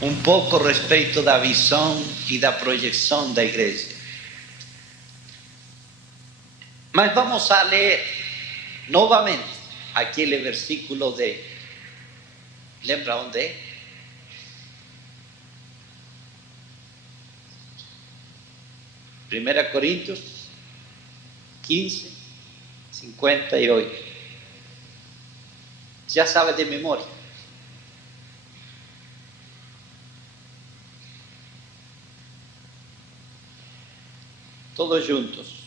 um pouco a respeito da visão e da projeção da igreja. Mas vamos a ler novamente aquele versículo de... Lembra onde é? Primeira Coríntios 15, 58. Já sabe de memória. Todos juntos.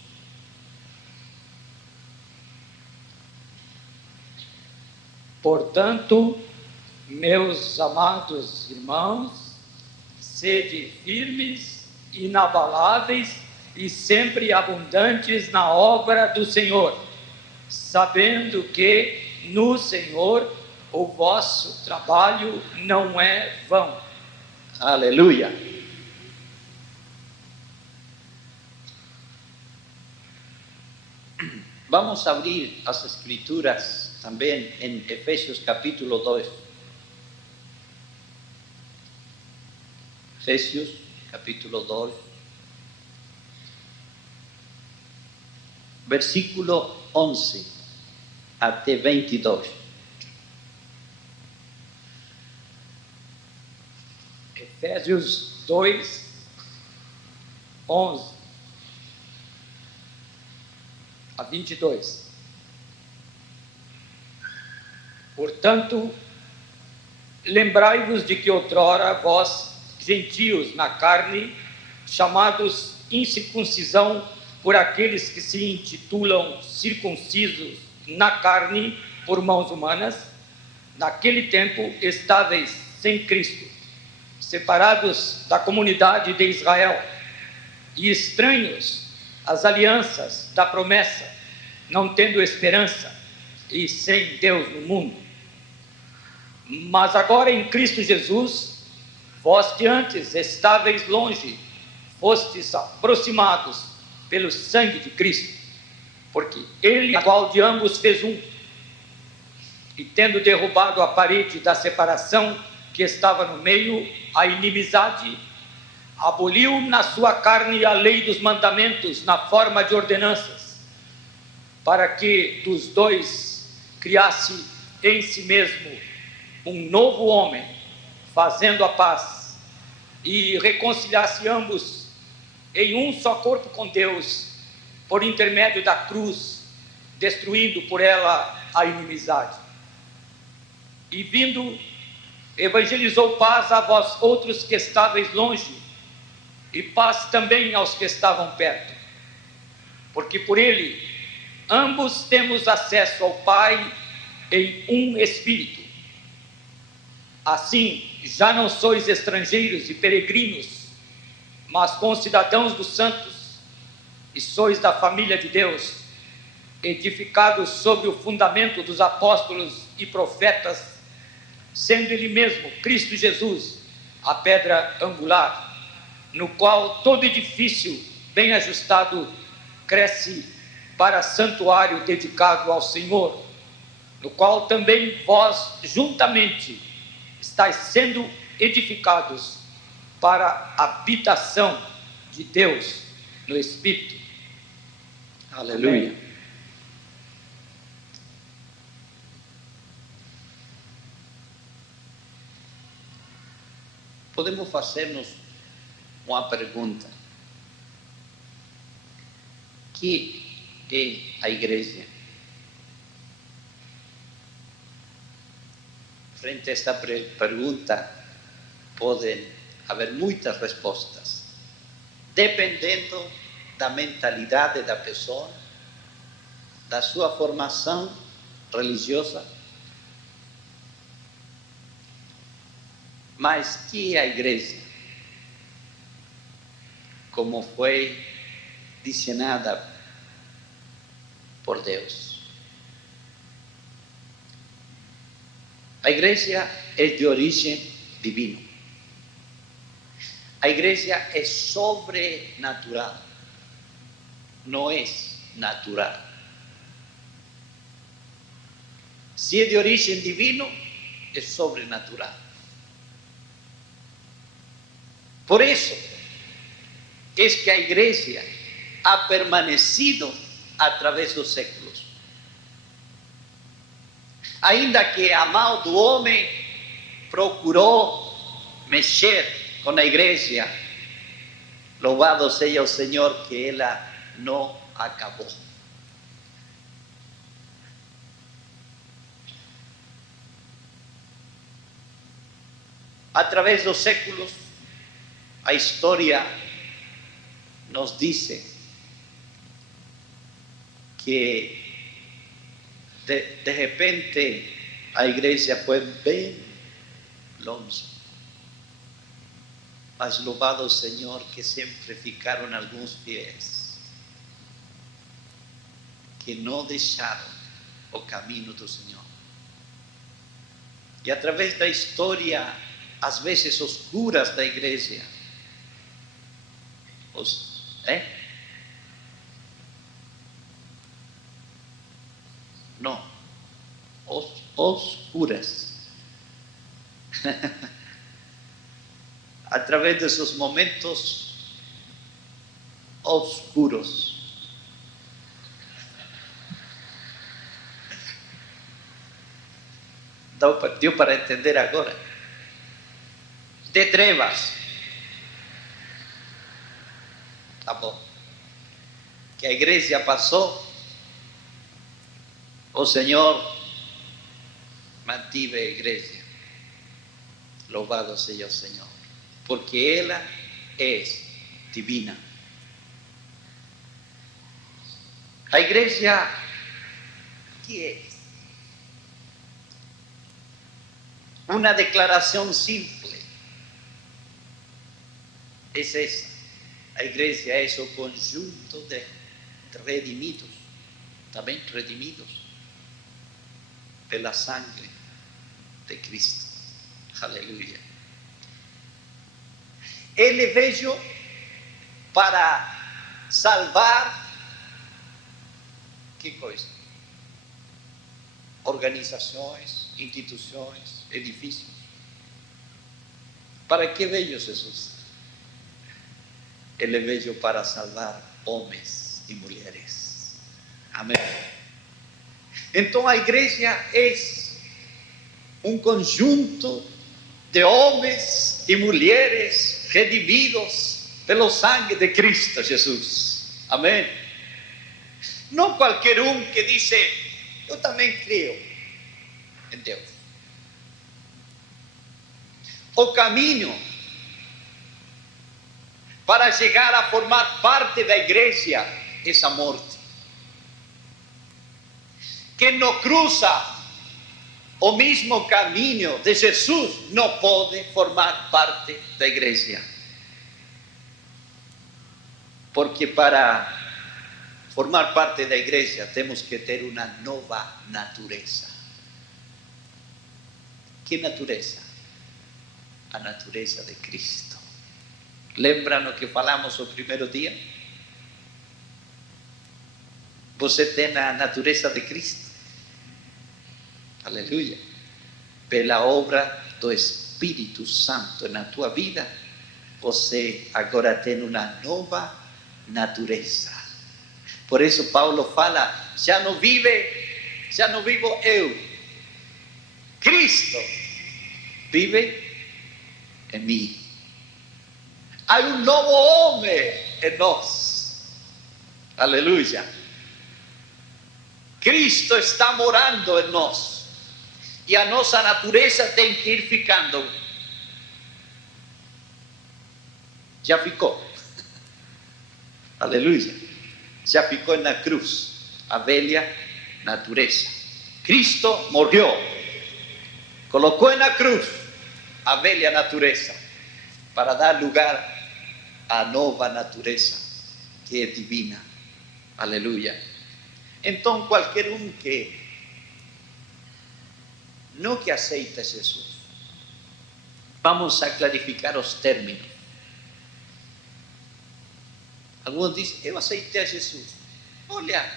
Portanto, meus amados irmãos, sede firmes, inabaláveis e sempre abundantes na obra do Senhor, sabendo que no Senhor o vosso trabalho não é vão. Aleluia. Vamos abrir as escrituras também em Efésios capítulo 2. Efésios capítulo 2, versículo 11 até 22. Efésios 2, 11 a 22. Portanto, lembrai-vos de que outrora vós, gentios na carne, chamados incircuncisão por aqueles que se intitulam circuncisos na carne por mãos humanas, naquele tempo estáveis sem Cristo, separados da comunidade de Israel e estranhos às alianças da promessa, não tendo esperança e sem Deus no mundo. Mas agora em Cristo Jesus, vós que antes estáveis longe, fostes aproximados pelo sangue de Cristo, porque Ele, a qual de ambos fez um, e tendo derrubado a parede da separação que estava no meio, a inimizade, aboliu na sua carne a lei dos mandamentos na forma de ordenanças, para que dos dois criasse em si mesmo um novo homem, fazendo a paz, e reconciliasse ambos em um só corpo com Deus, por intermédio da cruz, destruindo por ela a inimizade. E vindo, evangelizou paz a vós outros que estáveis longe, e paz também aos que estavam perto, porque por ele ambos temos acesso ao Pai em um Espírito. Assim, já não sois estrangeiros e peregrinos, mas concidadãos dos santos, e sois da família de Deus, edificados sobre o fundamento dos apóstolos e profetas, sendo Ele mesmo, Cristo Jesus, a pedra angular, no qual todo edifício bem ajustado cresce para santuário dedicado ao Senhor, no qual também vós juntamente estáis sendo edificados para a habitação de Deus no Espírito. Aleluia. Amém. Podemos fazer-nos uma pergunta: que é a igreja? Frente a esta pergunta, podem haver muitas respostas, dependendo da mentalidade da pessoa, da sua formação religiosa. Mas que é a igreja? Como foi desenhada por Deus. A igreja é de origem divina. A igreja é sobrenatural, não é natural. Se é de origem divino, é sobrenatural. Por eso es que a igreja ha permanecido a través dos séculos. Ainda que a mão do homem procurou mexer com a igreja, louvado seja o Senhor que ela não acabou. A través dos séculos, a história nos diz que de repente a igreja foi bem longe. Mas louvado o Senhor que sempre ficaram alguns fiéis, que não deixaram o caminho do Senhor. E através da história, às vezes oscuras da igreja, oscuras. Através desses momentos oscuros, deu para entender agora? De trevas. Tá bom. Que a igreja passou, o Senhor mantive a igreja. Louvado seja o Senhor, porque ela é divina. A igreja, que é? Uma declaração simples. É essa. A igreja é o conjunto de redimidos, também redimidos pela sangre de Cristo. Aleluia. Ele veio para salvar, que coisa? Organizações, instituições, edifícios. Para que veio Jesus? Ele veio para salvar homens e mulheres. Amém. Então a igreja é um conjunto de homens e mulheres redimidos pelo sangue de Cristo Jesus. Amém. Não qualquer que diz, eu também creio em Deus. O caminho para chegar a formar parte da igreja é a morte. Quem não cruza o mesmo caminho de Jesus não pode formar parte da igreja. Porque para formar parte da igreja temos que ter uma nova natureza. Que natureza? A natureza de Cristo. Lembram o que falamos o primeiro dia? Você tem a natureza de Cristo. Aleluia. Pela obra do Espírito Santo na tua vida, você agora tem uma nova natureza. Por isso Paulo fala, já não vivo eu. Cristo vive em mim. Há um novo homem em nós. Aleluia. Cristo está morando em nós. E a nossa natureza tem que ir ficando. Já ficou. Aleluia. Já ficou na cruz. A velha natureza. Cristo morreu. Colocou na cruz a velha natureza. Para dar lugar à nova natureza. Que é divina. Aleluia. Então qualquer que não que aceita Jesus. Vamos a clarificar os términos. Alguns dizem, eu aceitei a Jesus. Olha,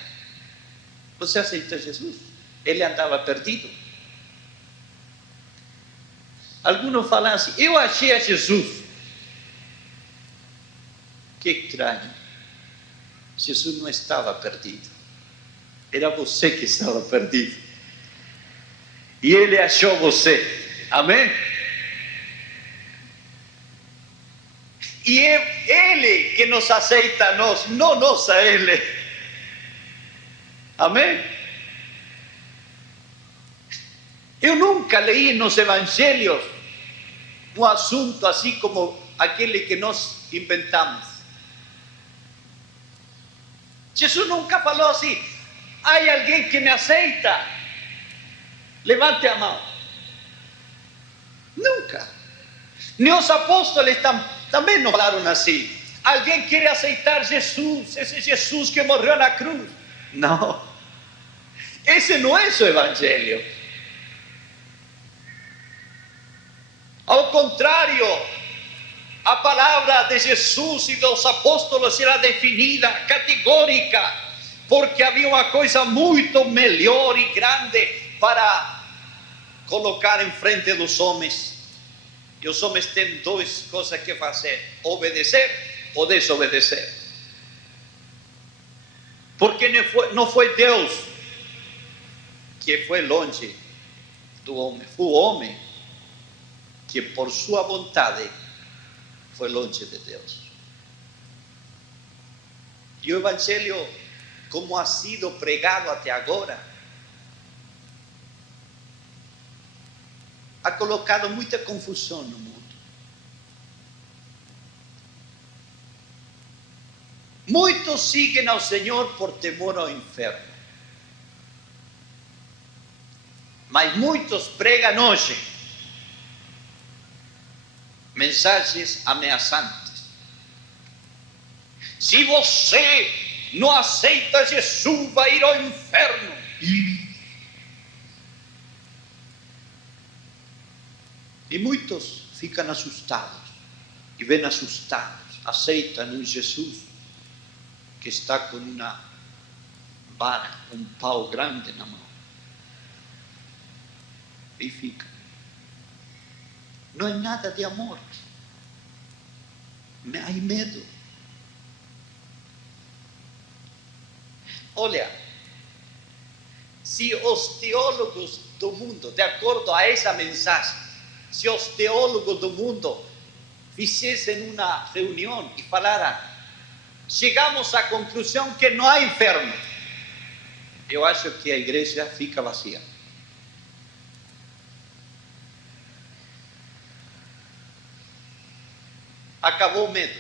você aceitou Jesus? Ele andava perdido. Alguns falam assim, eu achei a Jesus. Qué extraño. Jesús no estaba perdido. Era você que estaba perdido. Y Él achó você. Amén. Y Él que nos aceita a nós, no nos a Él. Amén. Eu nunca leí nos evangelhos um assunto assim como aquele que nós inventamos. Jesus nunca falou assim: há alguém que me aceita? Levante a mão. Nunca. Nem os apóstolos também não falaram assim. Alguém quer aceitar Jesus, esse Jesus que morreu na cruz? Não. Esse não é o evangelho. Ao contrário, a palavra de Jesus e dos apóstolos era definida, categórica, porque havia uma coisa muito melhor e grande para colocar em frente dos homens. E os homens têm duas coisas que fazer: obedecer ou desobedecer. Porque não foi Deus que foi longe do homem, foi o homem que por sua vontade foi longe de Deus. E o evangelho, como ha sido pregado até agora, ha colocado muita confusão no mundo. Muitos seguem ao Senhor por temor ao inferno. Mas muitos pregam hoje mensagens ameaçantes. Se você não aceita Jesus, vai ir ao inferno. E muitos ficam assustados e vêm assustados, aceitam um Jesus que está com uma vara, um pau grande na mão. E fica. Não é nada de amor. Há medo. Olha, se os teólogos do mundo, de acordo a essa mensagem, se os teólogos do mundo fizessem uma reunião e falaram: chegamos à conclusão que não há inferno, eu acho que a igreja fica vazia. Acabou o medo.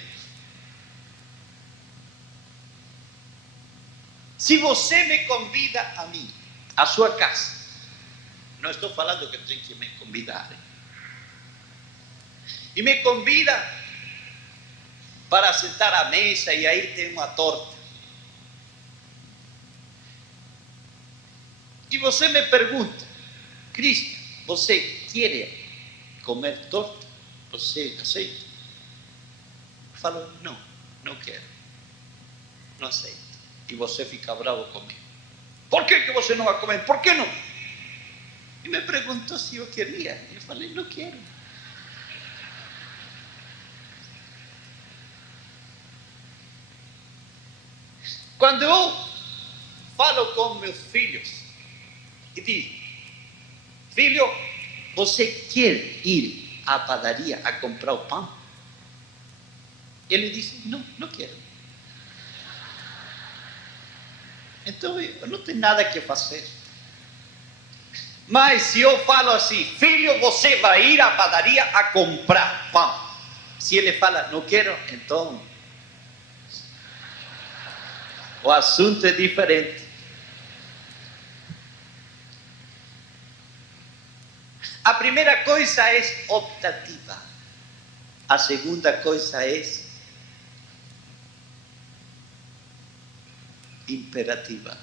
Se você me convida a mim, à sua casa, não estou falando que tem que me convidar, e me convida para sentar à mesa e aí tem uma torta, e você me pergunta: Cristian, você quer comer torta? Você aceita? Eu falo: não, não quero, não aceito. E você fica bravo comigo. Por que você não vai comer? Por que não? E me perguntou se eu queria. Eu falei: não quero. Quando eu falo com meus filhos e digo: filho, você quer ir à padaria a comprar o pão? Ele disse: não, não quero. Então eu não tenho nada que fazer. Mas se eu falo assim: filho, você vai ir à padaria a comprar pão. Se ele fala: não quero, então o assunto é diferente. A primeira coisa é optativa. A segunda coisa é imperativa.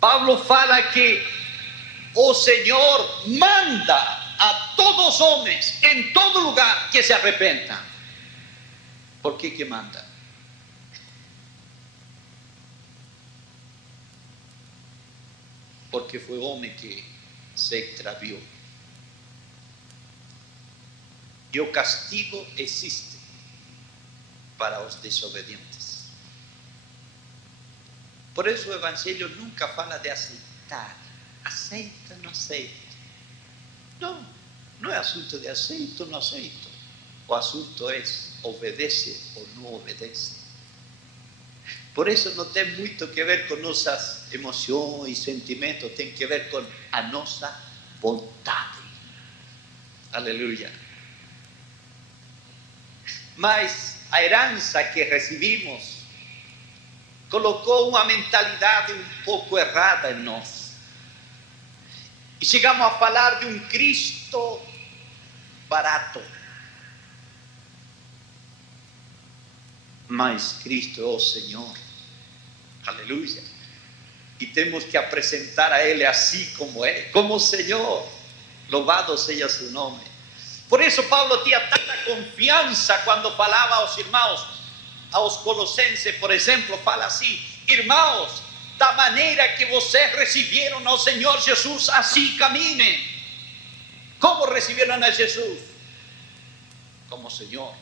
Pablo fala que o Senhor manda a todos os homens, em todo lugar, que se arrepentam. Por que manda? Porque foi o homem que se extraviou. e o castigo existe para os desobedientes. Por isso o Evangelho nunca fala de aceitar. Aceita, não aceita. Não, não é assunto de aceito ou não aceito. O assunto é obedece ou não obedece. Por isso não tem muito que ver com nossas emoções, sentimentos, tem que ver com a nossa vontade. Aleluia. Mas a herança que recebimos colocou uma mentalidade um pouco errada em nós. E chegamos a falar de um Cristo barato. Mas Cristo é o Senhor. Aleluia. E temos que apresentar a Ele assim como é, como o Senhor. Louvado seja seu nome. Por isso Paulo tinha tanta confiança quando falava aos irmãos, aos colossenses, por exemplo, fala assim: irmãos, da maneira que vocês receberam ao Senhor Jesus, assim caminem. Como receberam a Jesus? Como Senhor.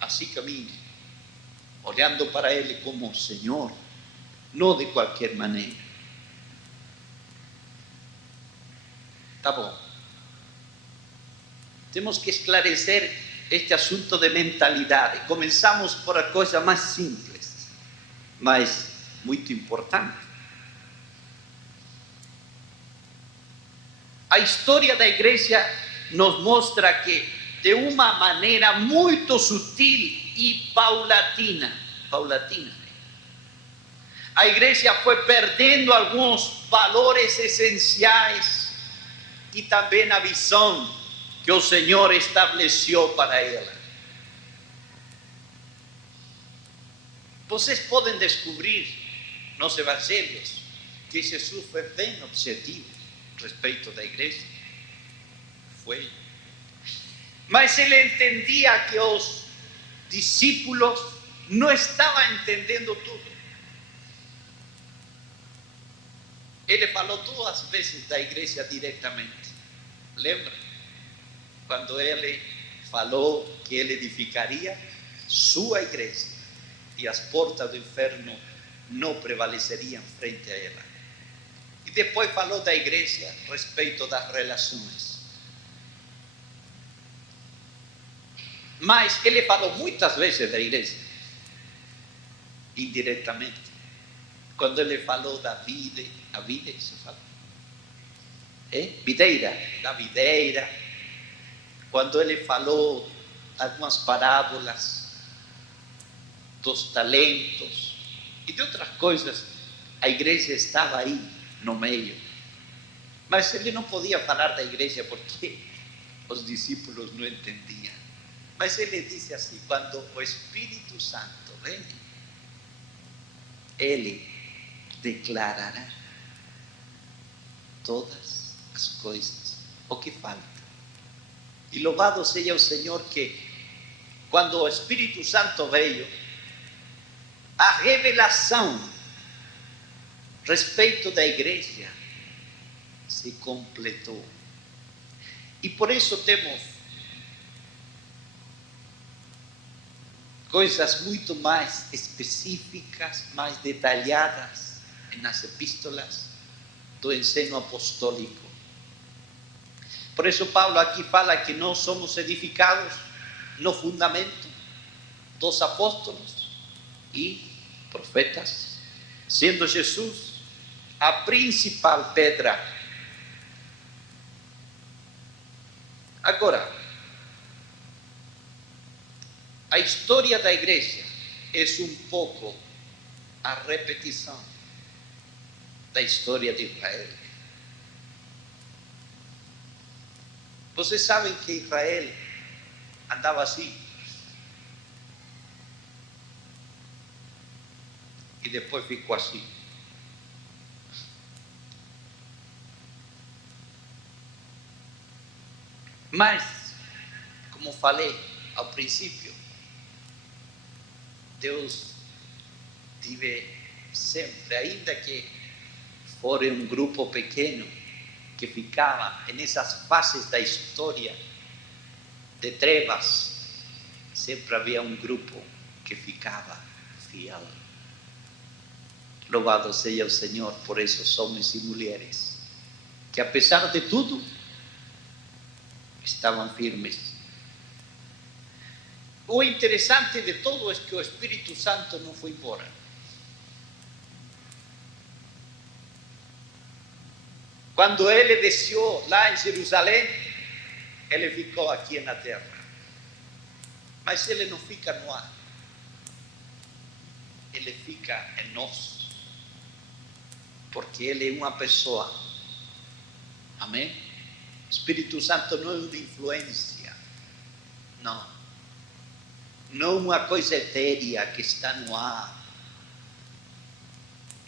Assim camine, olhando para Ele como Senhor, não de qualquer maneira. Tá bom. Temos que esclarecer este assunto de mentalidade. Começamos por a coisa mais simples, mas muito importante. A história da igreja nos mostra que, de uma maneira muito sutil e paulatina, a igreja foi perdendo alguns valores essenciais e também a visão que o Senhor estabeleceu para ela. Vocês podem descobrir nos evangelhos que Jesus foi bem objetivo a respeito da igreja. Foi. Mas ele entendia que os discípulos não estavam entendendo tudo. Ele falou 2 vezes da igreja diretamente. Lembra? Quando ele falou que ele edificaria sua igreja e as portas do inferno não prevaleceriam frente a ela. E depois falou da igreja a respeito das relações. Mas ele falou muitas vezes da igreja, indiretamente. Quando ele falou da vida, a vida que se fala, videira, da videira. Quando ele falou algumas parábolas dos talentos e de outras coisas, a igreja estava aí no meio. Mas ele não podia falar da igreja porque os discípulos não entendiam. Mas ele disse assim: quando o Espírito Santo vem, ele declarará todas as coisas, o que falta. E louvado seja o Senhor que, quando o Espírito Santo veio, a revelação a respeito da igreja se completou. E por isso temos coisas muito mais específicas, mais detalhadas nas epístolas do ensino apostólico. Por isso Paulo aqui fala que nós somos edificados no fundamento dos apóstolos e profetas, sendo Jesus a principal pedra. Agora, a história da igreja é um pouco a repetição da história de Israel. Vocês sabem que Israel andava assim. E depois ficou assim. Mas, como falei ao princípio, Deus tive sempre, ainda que for um grupo pequeno, que ficava nessas fases da história, de trevas, sempre havia um grupo que ficava fiel. Louvado seja o Senhor por esses homens e mulheres que, apesar de tudo, estavam firmes. O interessante de todo é que o Espírito Santo não foi embora. Quando ele desceu lá em Jerusalém, ele ficou aqui na terra. Mas ele não fica no ar. Ele fica em nós. Porque ele é uma pessoa. Amém? O Espírito Santo não é uma influência. Não. Não é uma coisa etérea que está no ar.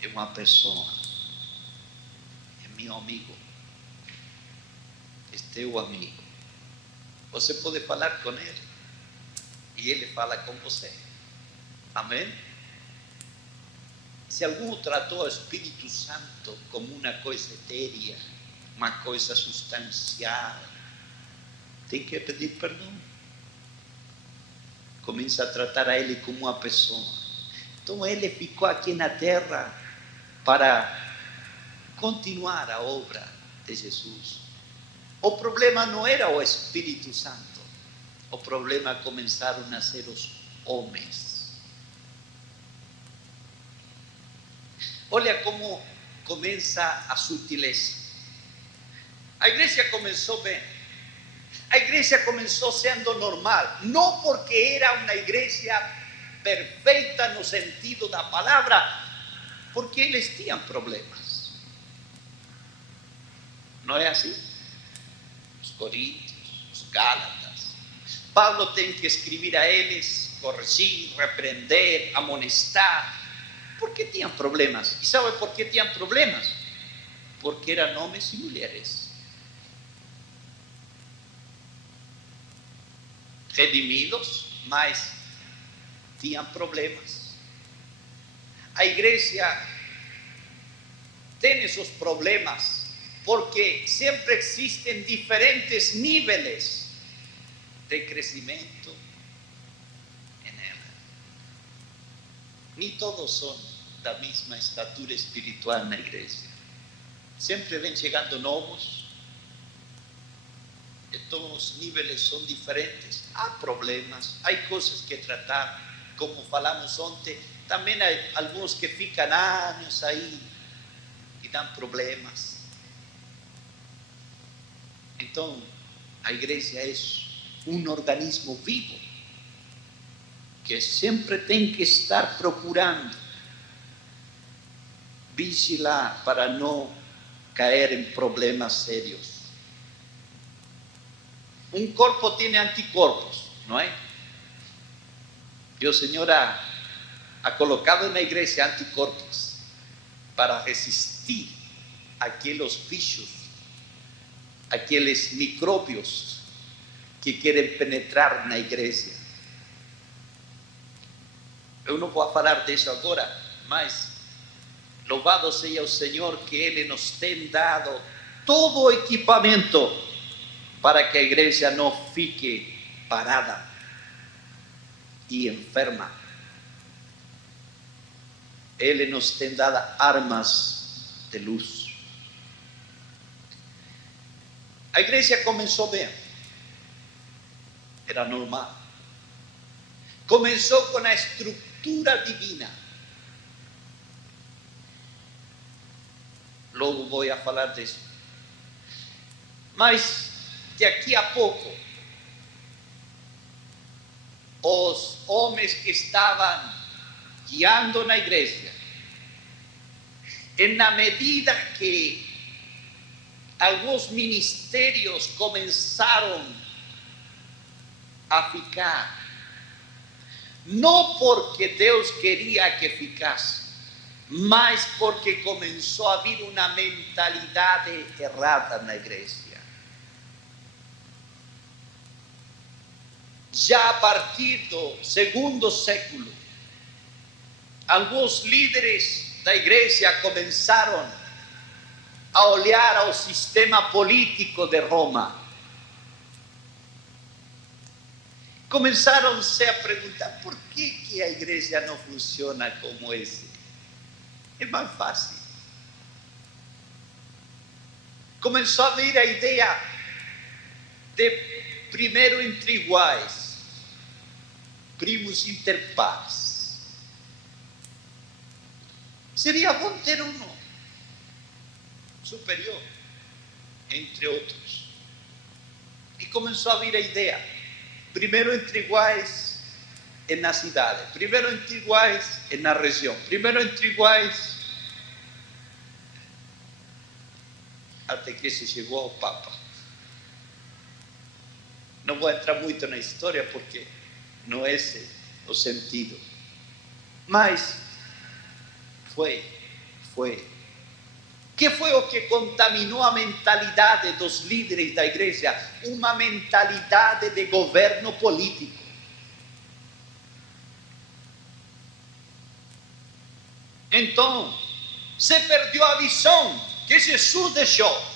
É uma pessoa. É meu amigo. É teu amigo. Você pode falar com ele. E ele fala com você. Amém? Se algum tratou o Espírito Santo como uma coisa etérea, uma coisa substancial, tem que pedir perdão. Começa a tratar a ele como uma pessoa. Então ele ficou aqui na terra para continuar a obra de Jesus. O problema não era o Espírito Santo. O problema começaram a nascer os homens. Olha como começa a sutileza. A igreja começou bem. A igreja começou sendo normal. Não porque era uma igreja perfeita no sentido da palavra, porque eles tinham problemas. Não é assim? Os coríntios, os gálatas. Paulo tem que escrever a eles, corrigir, repreender, amonestar. Porque tinham problemas. E sabe por que tinham problemas? Porque eram homens e mulheres redimidos, mas tinham problemas. A igreja tem esses problemas porque sempre existem diferentes níveis de crescimento en ela. Nem todos são da mesma estatura espiritual na igreja. Sempre vem chegando novos. Então os níveis são diferentes. Há problemas, há coisas que tratar. Como falamos ontem, também há alguns que ficam anos aí e dão problemas. Então a igreja é um organismo vivo que sempre tem que estar procurando vigilar para não cair em problemas sérios. Um corpo tem anticorpos, não é? E o Senhor ha colocado na igreja anticorpos para resistir aqueles bichos, aqueles micróbios que querem penetrar na igreja. Eu não vou falar disso agora, mas louvado seja o Senhor que Ele nos tem dado todo o equipamento para que a igreja não fique parada e enferma. Ele nos tem dado armas de luz. A igreja começou bem. Era normal. Começou com a estrutura divina. Logo vou a falar disso. Mas de aqui a pouco, os homens que estavam guiando na igreja, na medida que alguns ministérios começaram a ficar, não porque Deus queria que ficasse, mas porque começou a haver uma mentalidade errada na igreja. Já a partir do segundo século, alguns líderes da igreja começaram a olhar ao sistema político de Roma Comenzaram-se a perguntar por que a igreja não funciona como esse. É mais fácil. Começou a vir a ideia de primeiro entre iguais, primos inter pares. Seria bom ter um superior, entre outros. E começou a vir a ideia, primeiro entre iguais na cidade, primeiro entre iguais na região, primeiro entre iguais, até que se chegou ao Papa. Não vou entrar muito na história porque não é esse o sentido. Mas foi. Que foi o que contaminou a mentalidade dos líderes da igreja? Uma mentalidade de governo político. Então, se perdeu a visão que Jesus deixou.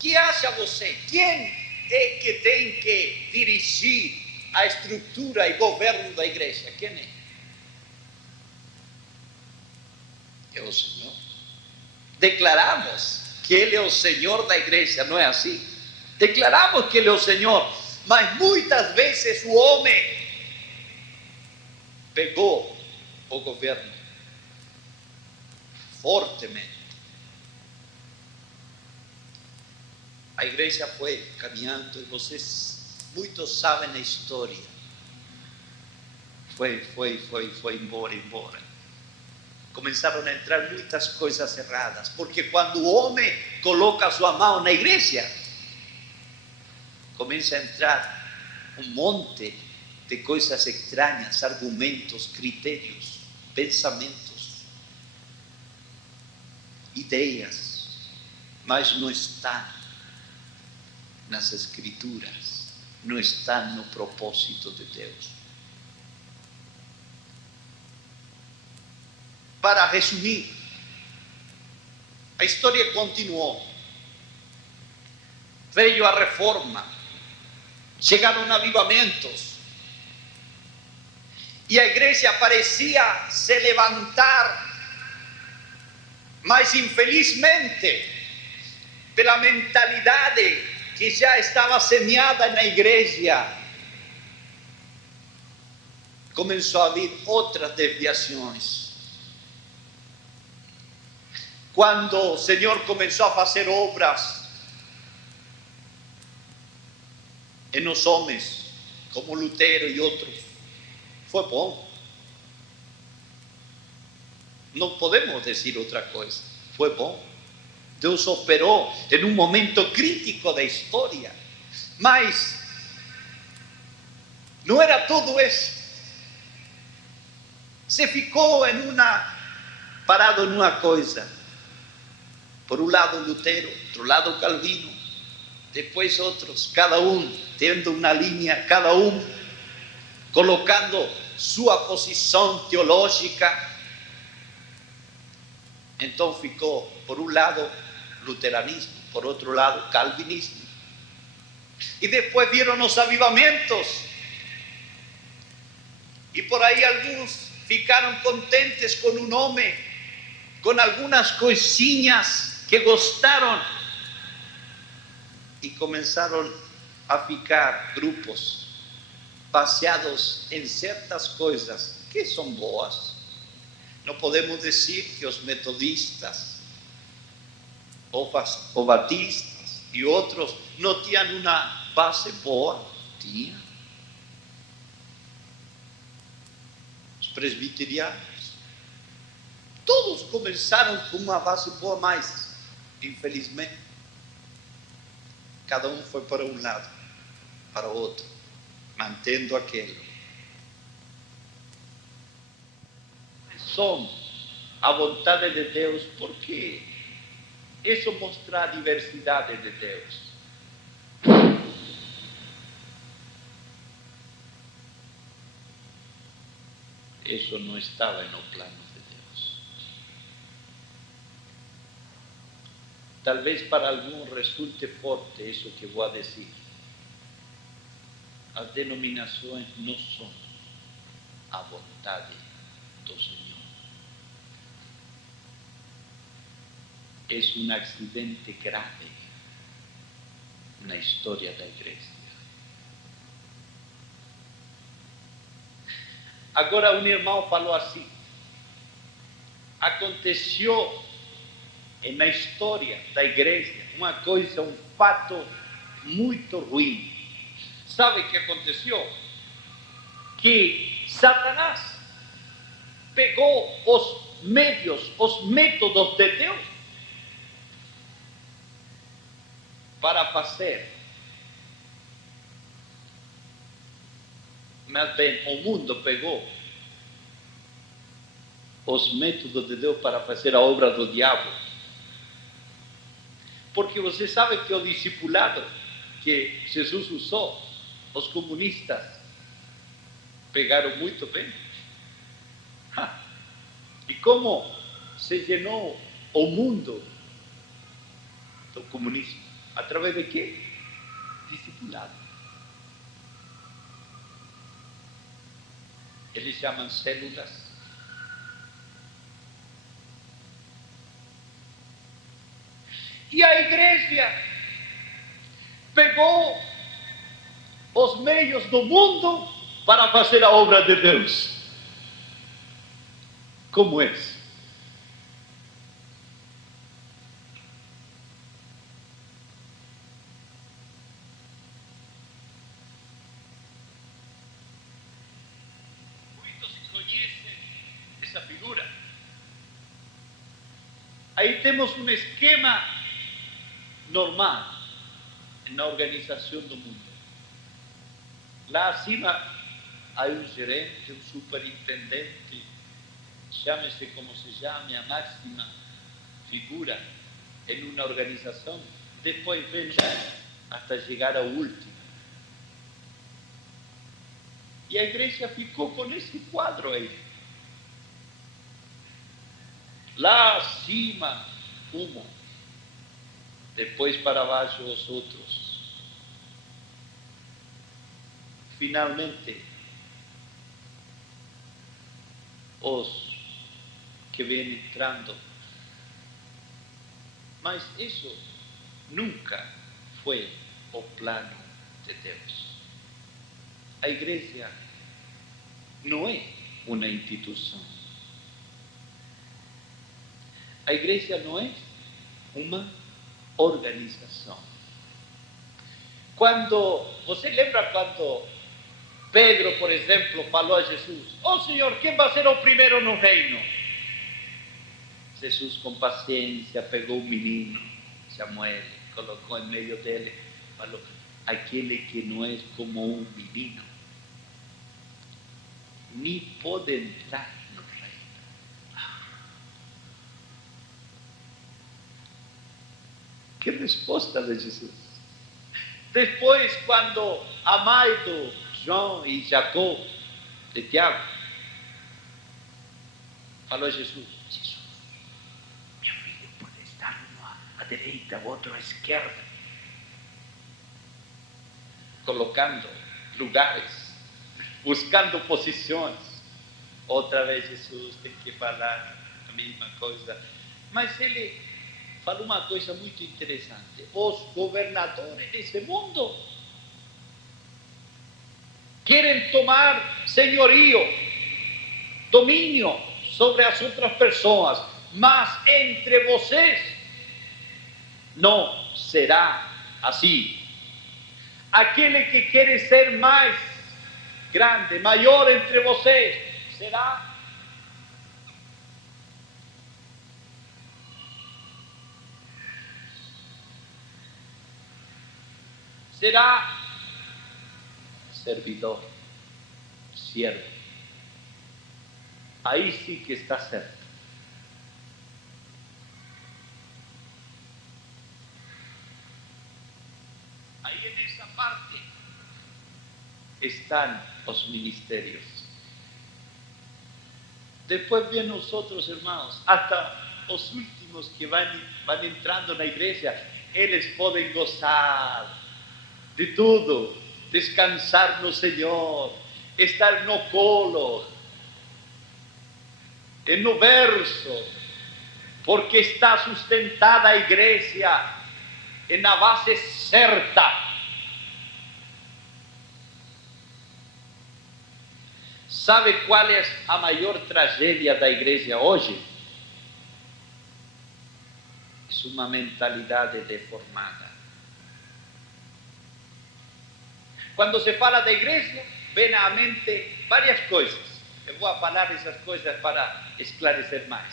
Que acha você? Quem é que tem que dirigir a estrutura e governo da igreja? Quem é? É o Senhor. Declaramos que Ele é o Senhor da igreja, não é assim? Declaramos que Ele é o Senhor, mas muitas vezes o homem pegou o governo fortemente. A igreja foi caminhando e vocês muitos sabem a história. Foi embora. Começaram a entrar muitas coisas erradas, porque quando o homem coloca a sua mão na igreja, começa a entrar um monte de coisas estranhas, argumentos, critérios, pensamentos, ideias, mas não está nas escrituras, não está no propósito de Deus. Para resumir, a história continuou. Veio a reforma, chegaram avivamentos, e a igreja parecia se levantar, mas infelizmente, pela mentalidade que já estava semeada na igreja, começou a vir outras desviações. Quando o Senhor começou a fazer obras nos homens, como Lutero e outros, foi bom. Não podemos dizer outra coisa. Foi bom. Deus operou em um momento crítico da história. Mas não era tudo isso. Se ficou parado em uma coisa. Por um lado Lutero, outro lado Calvino, depois outros, cada um tendo uma linha, cada um colocando sua posição teológica. Então ficou, por um lado, luteranismo, por outro lado, calvinismo. E depois viram os avivamentos. E por aí alguns ficaram contentes com o nome, com algumas coisinhas que gostaram. E começaram a ficar grupos baseados em certas coisas que são boas. Não podemos dizer que os metodistas, ou batistas e outros não tinham uma base boa. Tinha. Os presbiterianos. Todos começaram com uma base boa, mas, infelizmente, cada um foi para um lado, para o outro, mantendo aquele. Somos a vontade de Deus, porque isso mostra a diversidade de Deus. Isso não estava no plano de Deus. Talvez para algum resulte forte isso que vou dizer. As denominações não são a vontade do Senhor. É um acidente grave na história da igreja. Agora um irmão falou assim: aconteceu na história da igreja uma coisa, um fato muito ruim. Sabe o que aconteceu? Que Satanás pegou os métodos de Deus para fazer. Mas bem, o mundo pegou os métodos de Deus para fazer a obra do diabo. Porque você sabe que o discipulado que Jesus usou, os comunistas pegaram muito bem. E como se llenou o mundo do comunismo? Através de quê? Discipulado. Eles chamam células. E a igreja pegou os meios do mundo para fazer a obra de Deus. Como é? Muitos conhecem essa figura. Aí temos um esquema normal na organização do mundo. Lá acima há um gerente, um superintendente, chame-se como se chame, a máxima figura em uma organização. Depois vem até chegar ao último. E a igreja ficou com esse quadro aí. Lá acima, um, depois para baixo os outros. Finalmente, os que vêm entrando. Mas isso nunca foi o plano de Deus. A igreja não é uma instituição. A igreja não é uma organização. Quando, você lembra quando Pedro, por exemplo, falou a Jesus: "Ó Senhor, quem vai ser o primeiro no reino?" Jesus, com paciência, pegou o menino, Samuel, colocou em meio dele, falou: "Aquele que não é como um menino, nem pode entrar no reino." Que resposta de Jesus! Depois, quando a mãe do João e Jacó, de Tiago, falou a Jesus: "Jesus, meu filho pode estar uma à direita, o outro à esquerda." Colocando lugares, buscando posições. Outra vez Jesus tem que falar a mesma coisa. Mas ele falou uma coisa muito interessante: os governadores desse mundo querem tomar senhorio, domínio sobre as outras pessoas, mas entre vocês não será assim. Aquele que quer ser mais grande, maior entre vocês, será servidor, siervo. Aí sim que está certo. Aí nessa parte estão os ministérios. Depois vêm os outros irmãos, até os últimos próximos que van entrando na igreja, eles podem gozar de tudo, descansar no Senhor, estar no colo, e no berço, porque está sustentada a igreja na base certa. Sabe qual é a maior tragédia da igreja hoje? É uma mentalidade deformada. Quando se fala da igreja, vem à mente várias coisas. Eu vou falar essas coisas para esclarecer mais.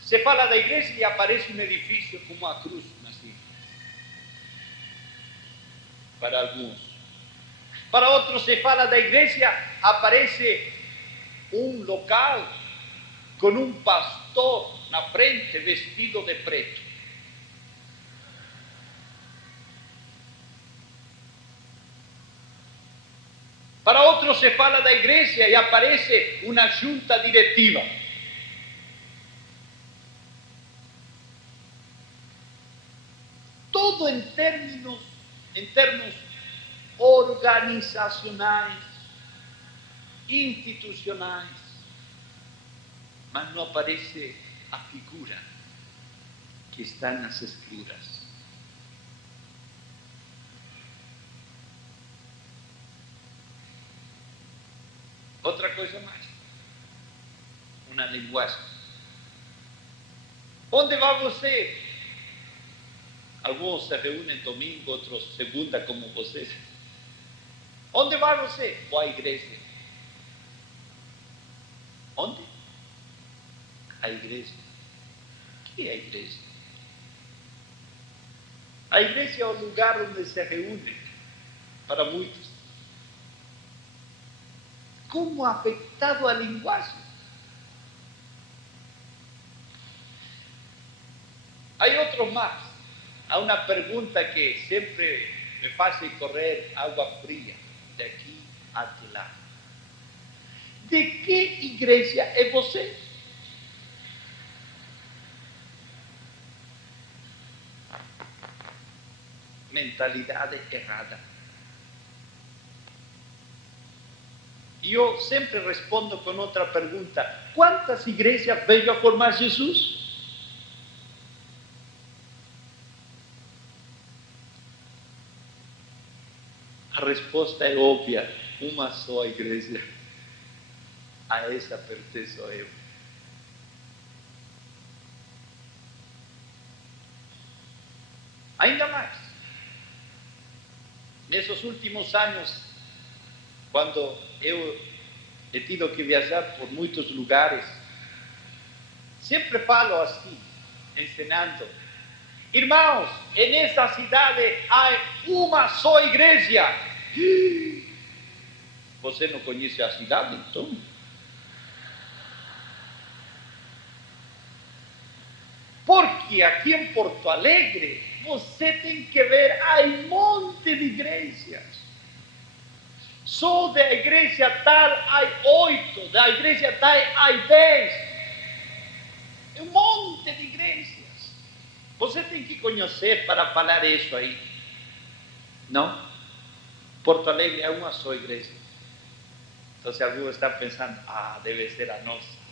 Se fala da igreja e aparece um edifício como a cruz, assim, para alguns. Para outros se fala da igreja, aparece um local com um pastor na frente vestido de preto. Para outros se fala da igreja e aparece uma junta diretiva. Todo em termos organizacionais, institucionais, mas não aparece a figura que está nas Escrituras. Outra coisa mais, uma linguagem. Onde vai você? Alguns se reúnem domingo, outros segunda, como vocês. Onde vai você? Vou à igreja. Onde? A igreja. O que é a igreja? A igreja é o lugar onde se reúnem, para muitos. Como afetado a linguagem? Há outros mais. Há uma pergunta que sempre me faz correr água fria, de aqui até lá. De que igreja é você? Mentalidade errada. E eu sempre respondo com outra pergunta: quantas igrejas veio a formar Jesus? A resposta é óbvia: uma só igreja. A essa pertenço eu. Ainda mais, nesses últimos anos, quando eu he tido que viajar por muitos lugares, sempre falo assim, ensinando: irmãos, nessa cidade há uma só igreja. Você não conhece a cidade, então? Porque aqui em Porto Alegre, você tem que ver, há um monte de igrejas. Só da igreja tal há 8, da igreja tal há 10. É um monte de igrejas. Você tem que conhecer para falar isso aí. Não? Porto Alegre é uma só igreja. Então, se alguém está pensando, deve ser a nossa.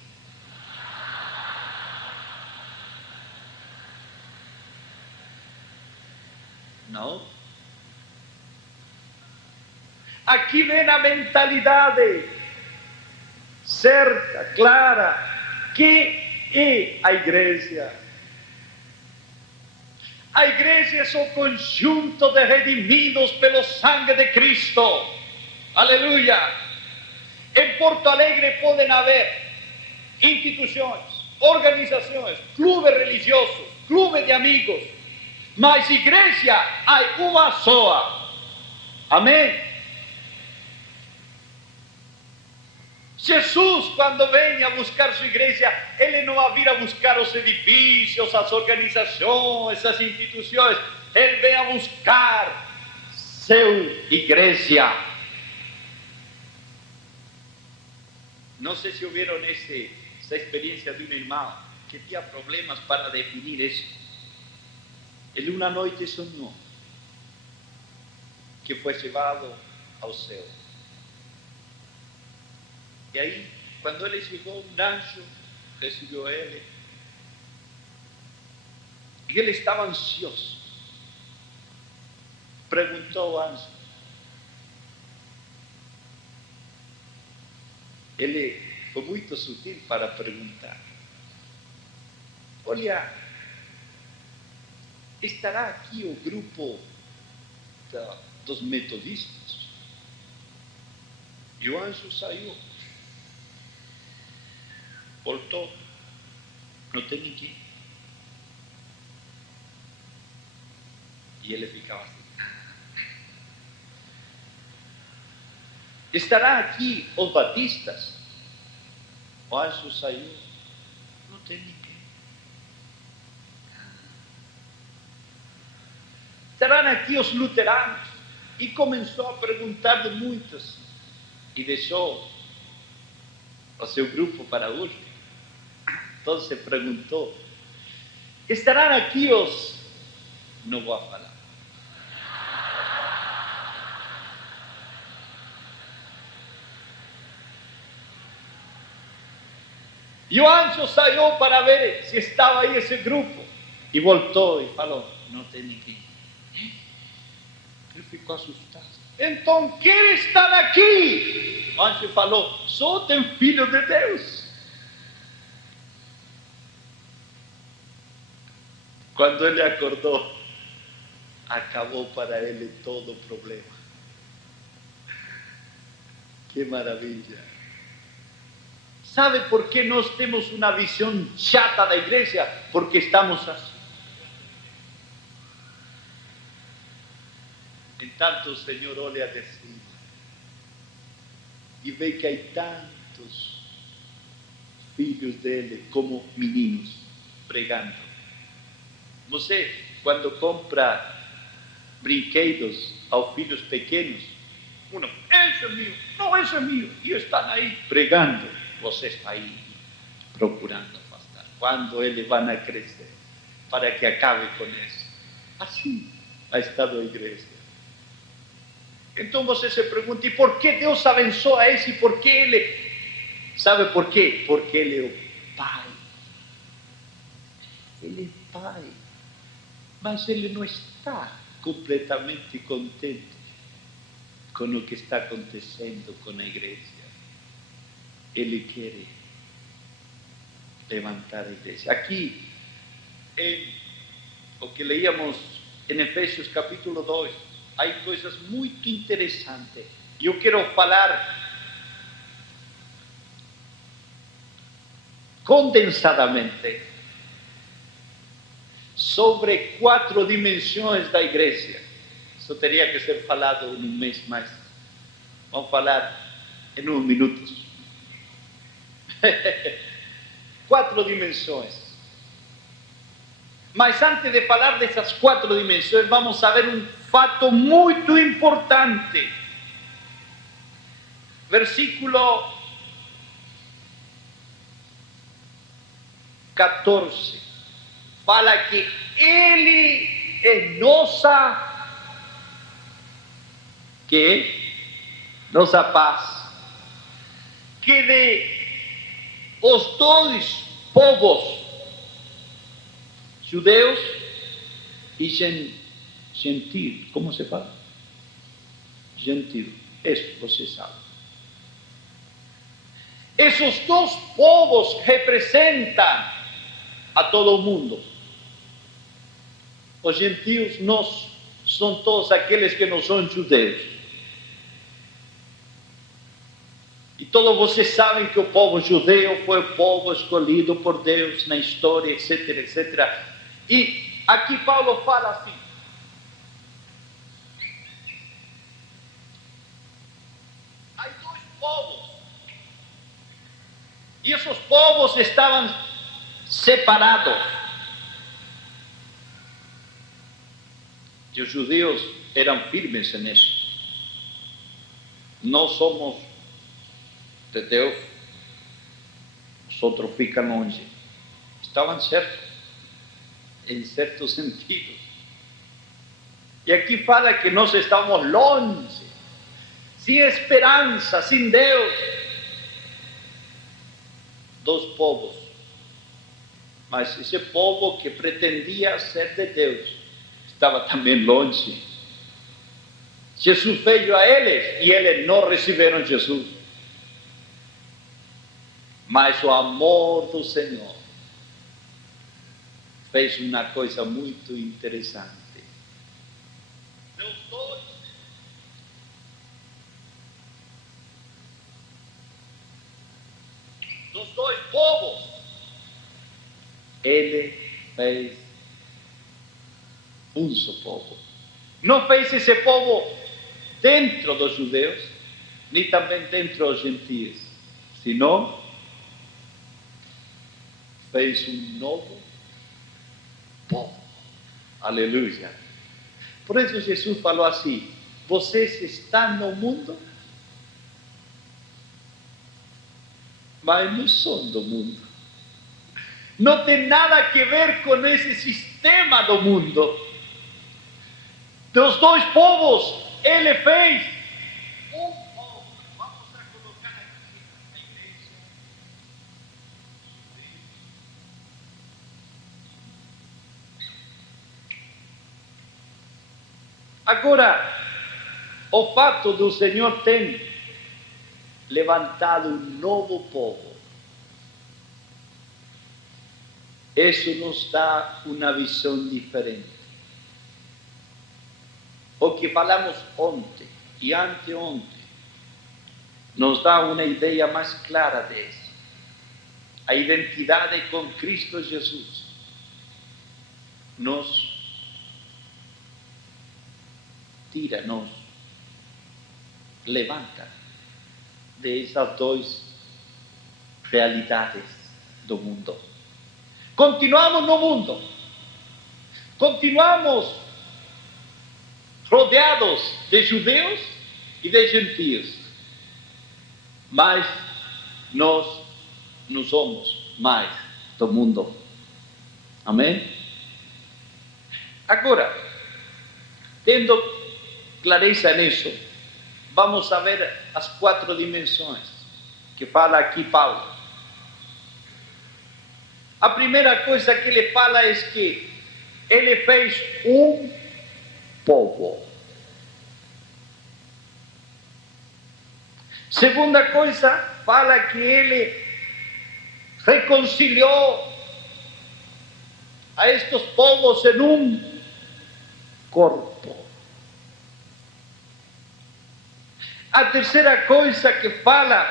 Não. Aqui vem a mentalidade certa, clara, que é a igreja. A igreja é o conjunto de redimidos pelo sangue de Cristo. Aleluia! Em Porto Alegre podem haver instituições, organizações, clubes religiosos, clubes de amigos, mas igreja há uma só. Amém? Jesus, quando vem a buscar sua igreja, ele não vai vir a buscar os edifícios, as organizações, as instituições. Ele vem a buscar sua igreja. Não sei se ouviram essa experiência de um irmão que tinha problemas para definir isso. Ele uma noite sonhou que foi levado ao céu. E aí, quando ele chegou, um anjo recebeu ele. E ele estava ansioso. Perguntou ao anjo. Ele foi muito sutil para perguntar. Olha, estará aqui o grupo dos metodistas? E o anjo saiu. Voltou. Não tem ninguém. E ele ficava assim. Estará aqui os batistas? O anjo saiu. Não tem ninguém. Estarão aqui os luteranos? E começou a perguntar de muitos. E deixou o seu grupo para hoje. Então se perguntou: estarão aqui os... Não vou falar. E o anjo saiu para ver se estava aí esse grupo. E voltou e falou: não tem ninguém. Ele ficou assustado. Então, quem está aqui? O anjo falou: só tem filho de Deus. Quando ele acordou, acabou para ele todo o problema. Que maravilha. Sabe por que nós temos uma visão chata da igreja? Porque estamos assim. Entanto, o Senhor olha de cima e vê que há tantos filhos dele como meninos pregando. Você, quando compra brinquedos aos filhos pequenos, uno, esse é meu, não, esse é meu, e estão aí pregando. Você está aí procurando afastar. Quando eles vão a crescer, para que acabe com isso. Assim ha estado a igreja. Então você se pergunta: e por que Deus abençoa esse? E por que ele... Sabe por quê? Porque ele é o Pai. Ele é Pai. Mas ele não está completamente contente com o que está acontecendo com a igreja. Ele quer levantar a igreja. Aqui, em o que leíamos em Efésios capítulo 2, há coisas muito interessantes. E eu quero falar condensadamente sobre 4 dimensões da igreja. Isso teria que ser falado em um mês mais. Vamos falar em uns minutos. 4 dimensões. Mas antes de falar dessas 4 dimensões, vamos a ver um fato muito importante. Versículo 14. Fala que Ele é nossa paz. Que de os dois povos, judeus e gentil, como se fala? Gentil, isso você sabe. Esses dois povos representam a todo o mundo. Os gentios são todos aqueles que não são judeus. E todos vocês sabem que o povo judeu foi o povo escolhido por Deus na história, etc, etc. E aqui Paulo fala assim: há 2 povos. E esses povos estavam separados. E os judeus eram firmes nisso. Nós somos de Deus, os outros ficam longe. estavam certos, em certo sentido. E aqui fala que nós estávamos longe, sem esperança, sem Deus, dos povos. Mas esse povo que pretendia ser de Deus estava também longe. Jesus veio a eles e eles não receberam Jesus. Mas o amor do Senhor fez uma coisa muito interessante. Dos dois povos, ele fez um só povo. Não fez esse povo dentro dos judeus, nem também dentro dos gentios, senão fez um novo povo. Aleluia. Por isso Jesus falou assim: vocês estão no mundo, mas não são do mundo. Não tem nada a ver com esse sistema do mundo. Dos dois povos, ele fez um povo. Vamos a colocar aqui na igreja. Agora, o fato do Senhor ter levantado um novo povo, isso nos dá uma visão diferente. O que falamos ontem e anteontem nos dá uma ideia mais clara disso. A identidade com Cristo Jesus nos tira, nos levanta dessas duas realidades do mundo. Continuamos no mundo, continuamos rodeados de judeus e de gentios, mas nós não somos mais do mundo. Amém? Agora, tendo clareza nisso, vamos a ver as 4 dimensões que fala aqui Paulo. A primeira coisa que ele fala é que ele fez um povo. Segunda coisa, fala que ele reconciliou a estes povos em um corpo. A terceira coisa que fala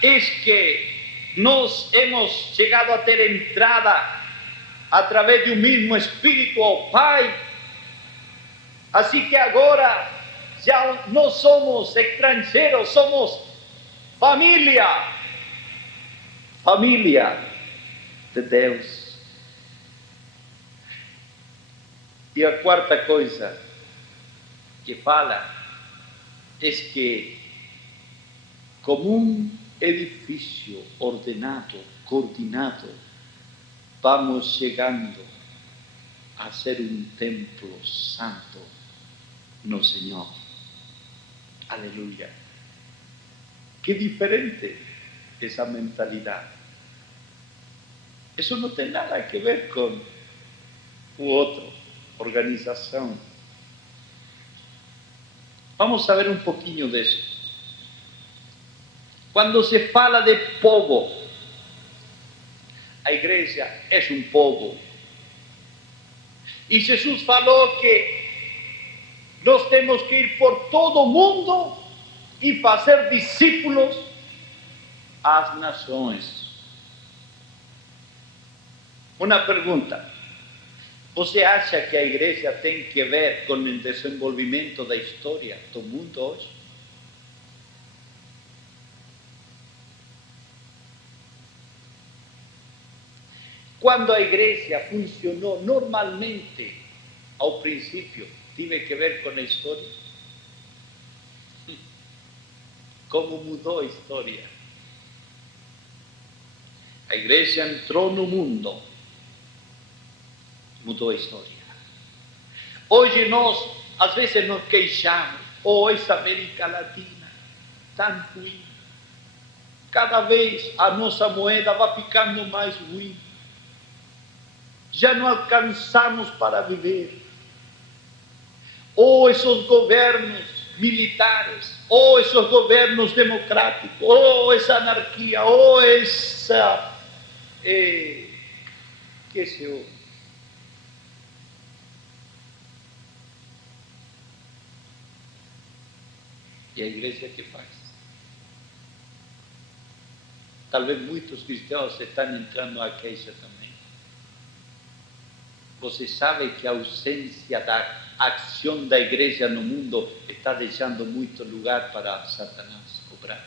é que nós hemos chegado a ter entrada através de um mesmo Espírito ao Pai. Assim que agora já não somos estrangeiros, somos família de Deus. E a quarta coisa que fala é que, como um edifício ordenado, coordenado, vamos chegando a ser um templo santo no Senhor. Aleluia. Que diferente essa mentalidade. Isso não tem nada a ver com o outro, organização. Vamos saber um pouquinho disso. Quando se fala de povo, a igreja é um povo. E Jesus falou que nós temos que ir por todo o mundo e fazer discípulos às nações. Uma pergunta: você acha que a igreja tem que ver com o desenvolvimento da história do mundo hoje? Quando a igreja funcionou normalmente, ao princípio, teve que ver com a história? Como mudou a história? A igreja entrou no mundo mudou a história. Hoje nós, às vezes, nos queixamos, essa América Latina, tão ruim. Cada vez a nossa moeda vai ficando mais ruim. Já não alcançamos para viver. Esses governos militares, esses governos democráticos, essa anarquia, essa... que se ouve? E a igreja que faz? Talvez muitos cristãos estão entrando à queixa também. Você sabe que a ausência da ação da igreja no mundo está deixando muito lugar para Satanás cobrar.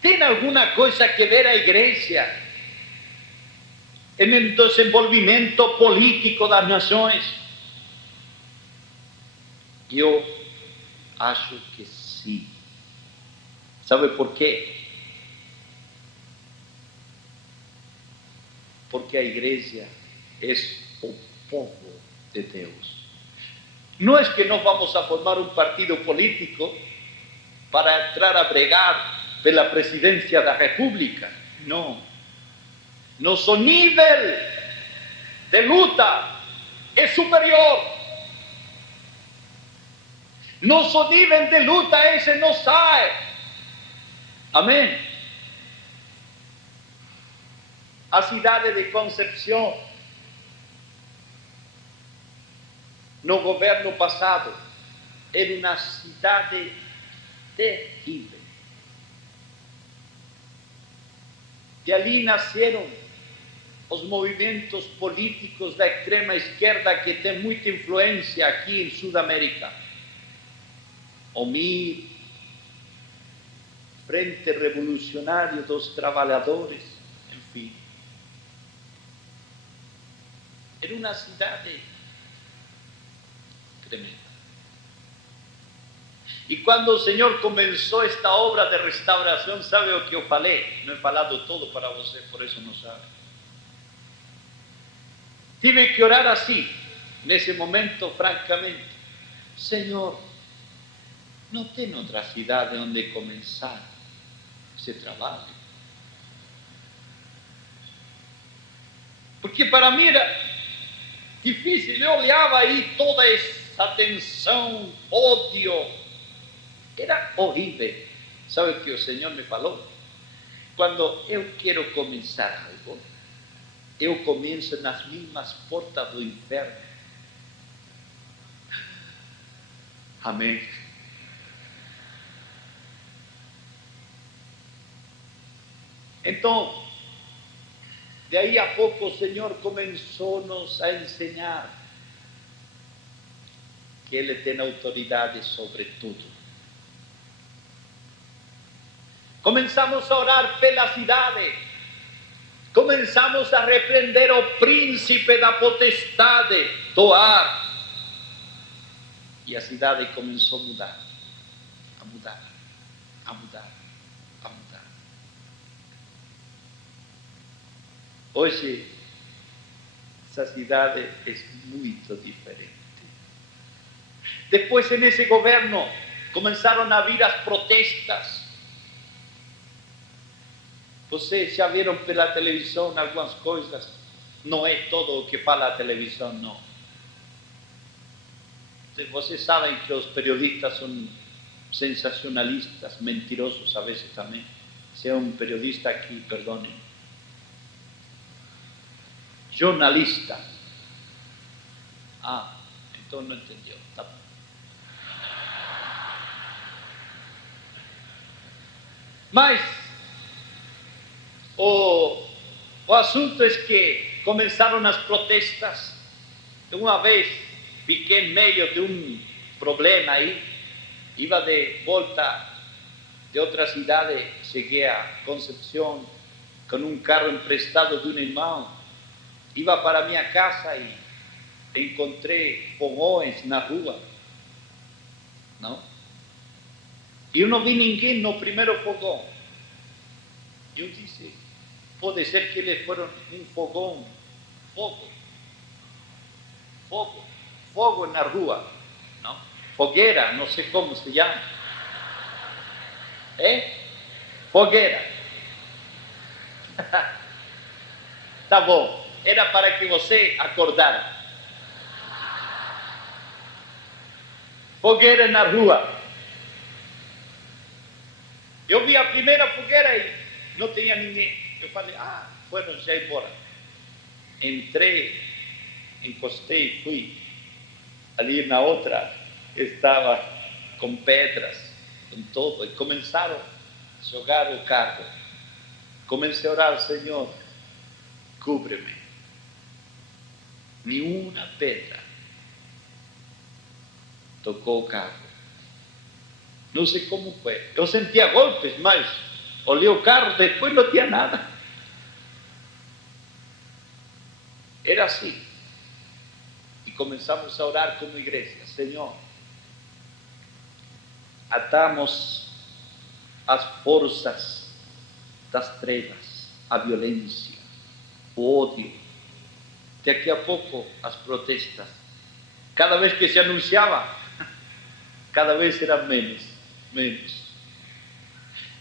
Tem alguma coisa que ver a igreja no desenvolvimento político das nações? Eu acho que sim. ¿Sabe por quê? Porque a igreja é o povo de Deus. Não é que nós vamos a formar um partido político para entrar a bregar pela presidência da República. Não. Nosso nível de luta é superior. Nosso nível de luta esse não sai. Amém? A cidade de Concepción, no governo passado, era uma cidade terrível. E ali nasceram os movimentos políticos da extrema esquerda que tem muita influência aqui em Sudamérica. O MIR, Frente Revolucionário dos Trabalhadores, enfim. Era uma cidade tremenda. E quando o Senhor começou esta obra de restauração, sabe o que eu falei? Não he falado todo para você, por isso não sabe. Tive que orar assim, nesse momento, francamente. Senhor, não tem outra cidade onde começar esse trabalho? Porque para mim era difícil, eu olhava aí toda essa tensão, ódio, era horrível. Sabe o que o Senhor me falou? Quando eu quero começar algo, eu começo nas mesmas portas do inferno. Amém. Então, de aí a pouco o Senhor começou-nos a ensinar que Ele tem autoridade sobre tudo. Começamos a orar pela cidade, começamos a repreender o príncipe da potestade do ar, e a cidade começou a mudar, a mudar, a mudar, a mudar. Hoje, essa cidade é muito diferente. Depois, nesse governo, começaram a vir as protestas. Vocês já viram pela televisão algumas coisas? Não é todo o que fala a televisão, não. Vocês sabem que os periodistas são sensacionalistas, mentirosos a vezes também. Se é um periodista aqui, perdone. Jornalista. Ah, então não entendeu. Tá bom. Mas o assunto é que começaram as protestas. Uma vez fiquei em meio de um problema aí, iba de volta de outra cidade, cheguei a Concepción com um carro emprestado de um irmão, iba para minha casa e encontrei fogões na rua, não? E eu não vi ninguém no primeiro fogão. Eu disse, pode ser que eles foram um fogão fogo, fogo, fogo na rua, não? Fogueira, não sei como se chama. Fogueira. Tá bom, era para que você acordara. Fogueira na rua. Eu vi a primeira fogueira e não tinha ninguém. Eu falei, foram já embora. Entrei, encostei, fui. Ali na outra estava com pedras, com todo, e começaram a jogar o carro. Comecei a orar, Senhor, cubre-me. Nenhuma pedra tocou o carro. Não sei como foi. Eu sentia golpes, mas olhei o carro, depois não tinha nada. Era assim. E começamos a orar como igreja. Senhor, atamos as forças das trevas, a violência, o ódio. Daqui a pouco as protestas. Cada vez que se anunciava, cada vez era menos.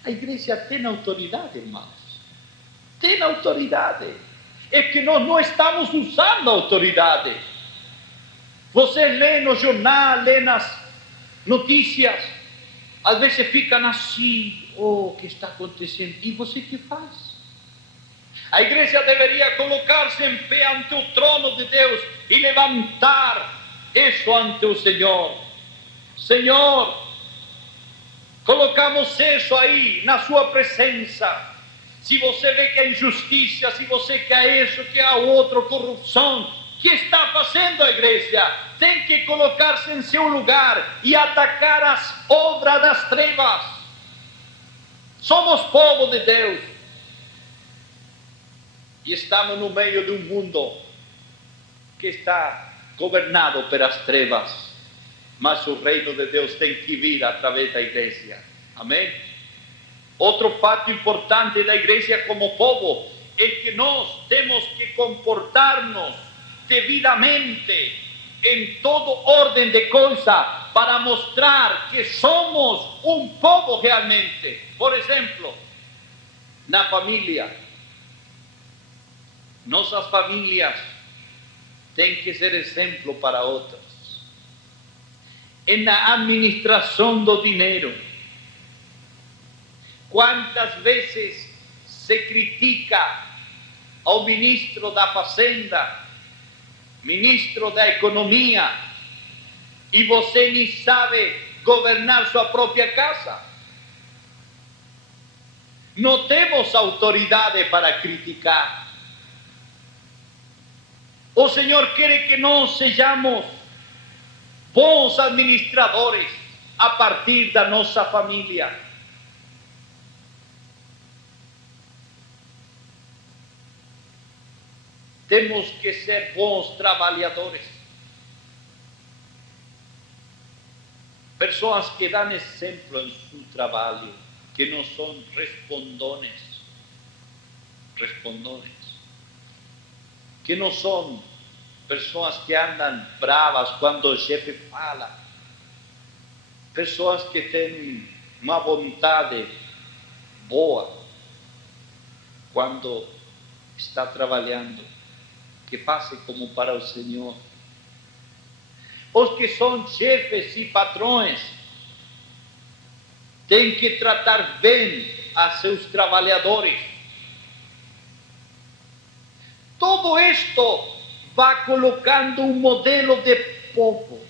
A igreja tem autoridade, irmãos. Tem autoridade. É que nós não estamos usando a autoridade. Você lê no jornal, lê nas notícias, às vezes ficam assim, o que está acontecendo? E você que faz? A igreja deveria colocar-se em pé ante o trono de Deus e levantar isso ante o Senhor. Senhor, colocamos isso aí na sua presença. Se você vê que há injustiça, se você quer isso, que há outro, corrupção, que está fazendo a igreja? Tem que colocar-se em seu lugar e atacar as obras das trevas. Somos povo de Deus e estamos no meio de um mundo que está governado pelas trevas, mas o reino de Deus tem que vir através da igreja. Amém? Outro fato importante da igreja como povo é que nós temos que comportar-nos devidamente em toda ordem de coisa para mostrar que somos um povo realmente. Por exemplo, na família, nossas famílias têm que ser exemplo para outros. Na administração do dinheiro, quantas vezes se critica ao ministro da Fazenda, ministro da Economia, e você nem sabe governar sua própria casa? Não temos autoridade para criticar. O Senhor quer que nós sejamos bons administradores a partir da nossa família. Temos que ser bons trabalhadores. Pessoas que dão exemplo em seu trabalho, que não são respondones, que não são pessoas que andam bravas quando o chefe fala, pessoas que têm uma vontade boa quando está trabalhando, que façam como para o Senhor. Os que são chefes e patrões têm que tratar bem a seus trabalhadores. Todo isto vai colocando um modelo de povo.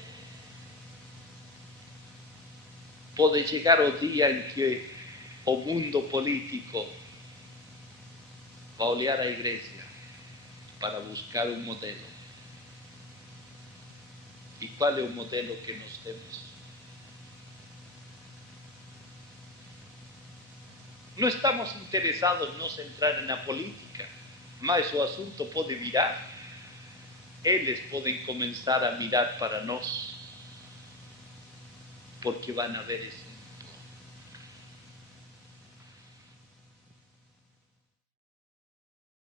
Pode chegar o dia em que o mundo político vai olhar a igreja para buscar um modelo. E qual é o modelo que nós temos? Não estamos interessados em nós entrar na política, mas o assunto pode virar. Eles podem começar a mirar para nós, porque vão ver esse